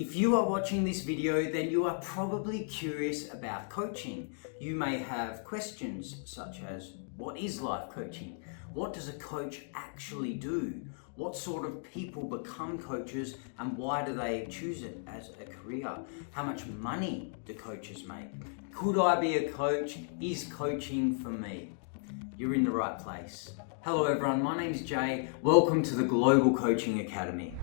If you are watching this video, then you are probably curious about coaching. You may have questions such as, what is life coaching? What does a coach actually do? What sort of people become coaches and why do they choose it as a career? How much money do coaches make? Could I be a coach? Is coaching for me? You're in the right place. Hello everyone, my name's Jay. Welcome to the Global Coaching Academy.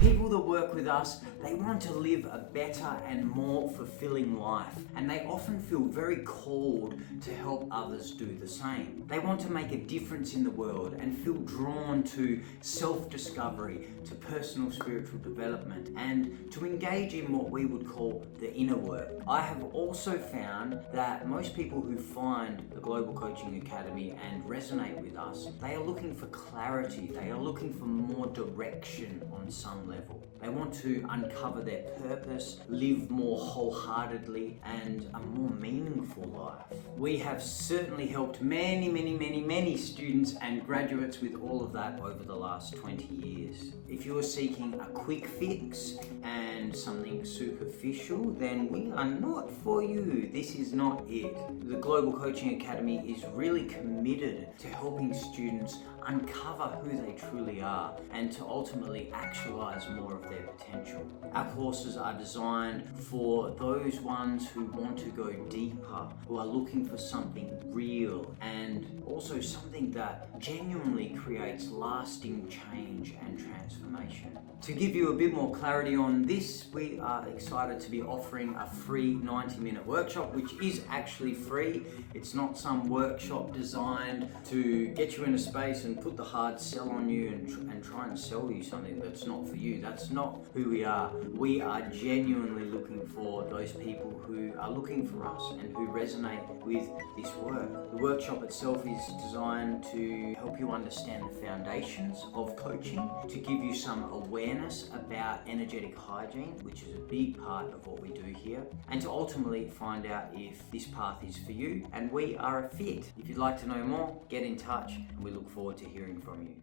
People that work with us, they want to live a better and more fulfilling life, and they often feel very called to help others do the same. They want to make a difference in the world and feel drawn to self-discovery, to personal spiritual development, and to engage in what we would call the inner work. I have also found that most people who find the Global Coaching Academy and resonate with us, they are looking for clarity, they are looking for more direction on some level. They want to uncover their purpose, live more wholeheartedly, and a more meaningful life. We have certainly helped many students and graduates with all of that over the last 20 years. If you are seeking a quick fix and something superficial, then we are not for you. This is not it. The Global Coaching Academy is really committed to helping students uncover who they truly are and to ultimately actualize more of their potential. Our courses are designed for those ones who want to go deeper, who are looking for something real and also something that genuinely creates lasting change and transformation. To give you a bit more clarity on this, we are excited to be offering a free 90-minute workshop, which is actually free. It's not some workshop designed to get you in a space and put the hard sell on you and try and sell you something that's not for you. That's not who we are. We are genuinely looking for those people who are looking for us and who resonate with this work. The workshop itself is designed to help you understand the foundations of coaching, to give you some awareness about energetic hygiene, which is a big part of what we do here, and to ultimately find out if this path is for you and we are a fit. If you'd like to know more, get in touch and we look forward to hearing from you.